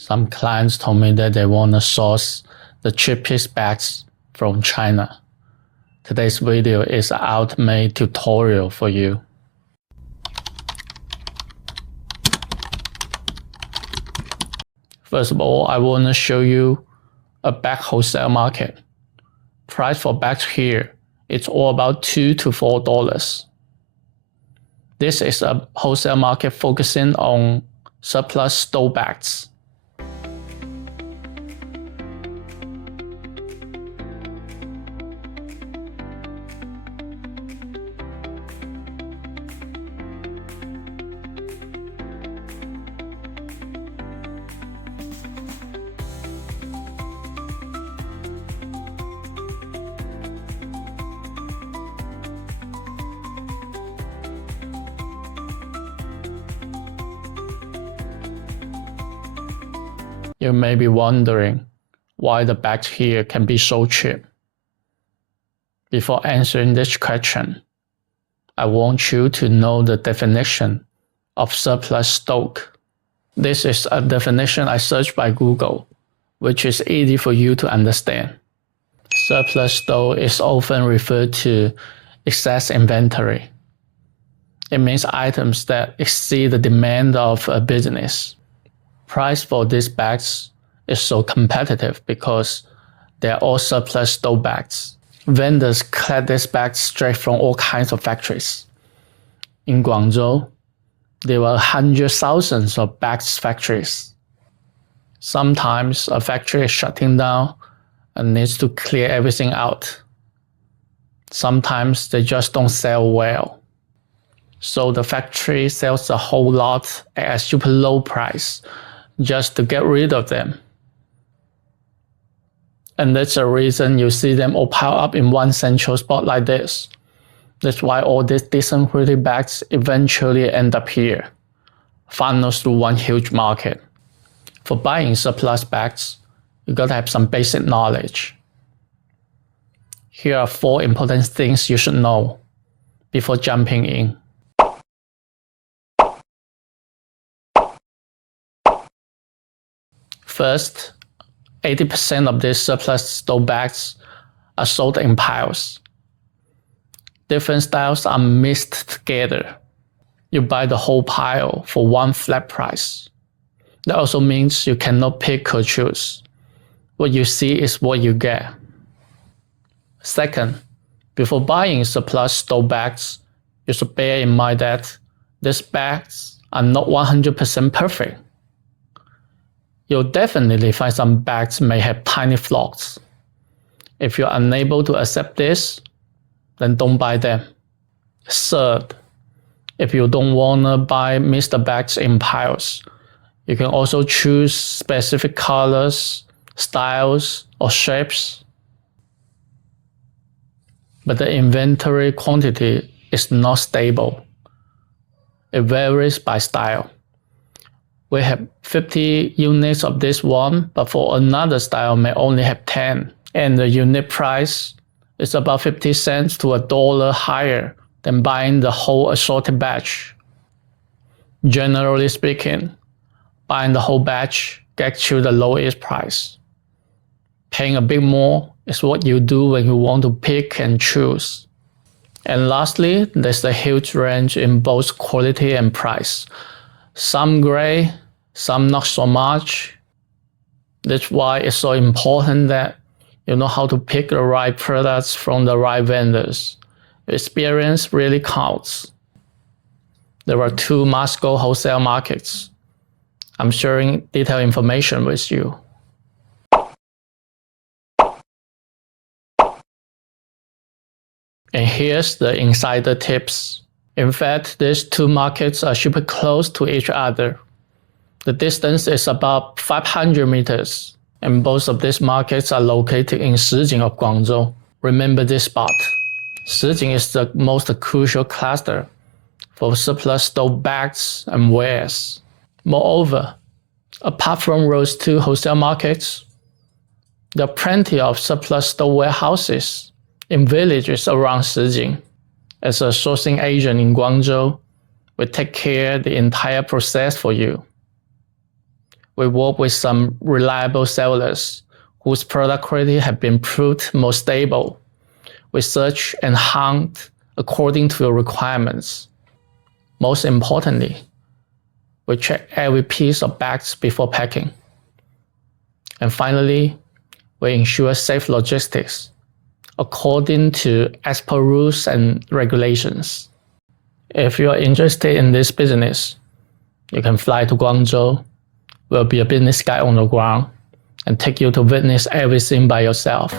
Some clients told me that they want to source the cheapest bags from China. Today's video is an out-made tutorial for you. First of all, I want to show you a bag wholesale market. Price for bags here, it's all about $2 to $4. This is a wholesale market focusing on surplus store bags. You may be wondering why the bags here can be so cheap. Before answering this question, I want you to know the definition of surplus stock. This is a definition I searched by Google, which is easy for you to understand. Surplus stock is often referred to excess inventory. It means items that exceed the demand of a business. Price for these bags is so competitive because they are all surplus stock bags. Vendors collect these bags straight from all kinds of factories. In Guangzhou, there were hundreds of thousands of bags factories. Sometimes a factory is shutting down and needs to clear everything out. Sometimes they just don't sell well. So the factory sells a whole lot at a super low price just to get rid of them. And that's the reason you see them all pile up in one central spot like this. That's why all these decent quality bags eventually end up here, funnels through one huge market. For buying surplus bags, you gotta have some basic knowledge. Here are 4 important things you should know before jumping in. First, 80% of these surplus stock bags are sold in piles. Different styles are mixed together. You buy the whole pile for one flat price. That also means you cannot pick or choose. What you see is what you get. Second, before buying surplus stock bags, you should bear in mind that these bags are not 100% perfect. You'll definitely find some bags may have tiny flaws. If you're unable to accept this, then don't buy them. Third, if you don't want to buy mixed bags in piles, you can also choose specific colors, styles, or shapes. But the inventory quantity is not stable. It varies by style. We have 50 units of this one, but for another style may only have 10. And the unit price is about 50 cents to $1 higher than buying the whole assorted batch. Generally speaking, buying the whole batch gets you the lowest price. Paying a bit more is what you do when you want to pick and choose. And lastly, there's a huge range in both quality and price. Some gray, some not so much. That's why it's so important that you know how to pick the right products from the right vendors. Experience really counts. There are 2 must-go wholesale markets. I'm sharing detailed information with you. And here's the insider tips. In fact, these 2 markets are super close to each other. The distance is about 500 meters, and both of these markets are located in Shijing of Guangzhou. Remember this spot. Shijing is the most crucial cluster for surplus stock bags and wares. Moreover, apart from those 2 wholesale markets, there are plenty of surplus stock warehouses in villages around Shijing. As a sourcing agent in Guangzhou, we take care of the entire process for you. We work with some reliable sellers whose product quality have been proved more stable. We search and hunt according to your requirements. Most importantly, we check every piece of bags before packing. And finally, we ensure safe logistics according to as per rules and regulations. If you are interested in this business, you can fly to Guangzhou. We'll be a business guy on the ground and take you to witness everything by yourself.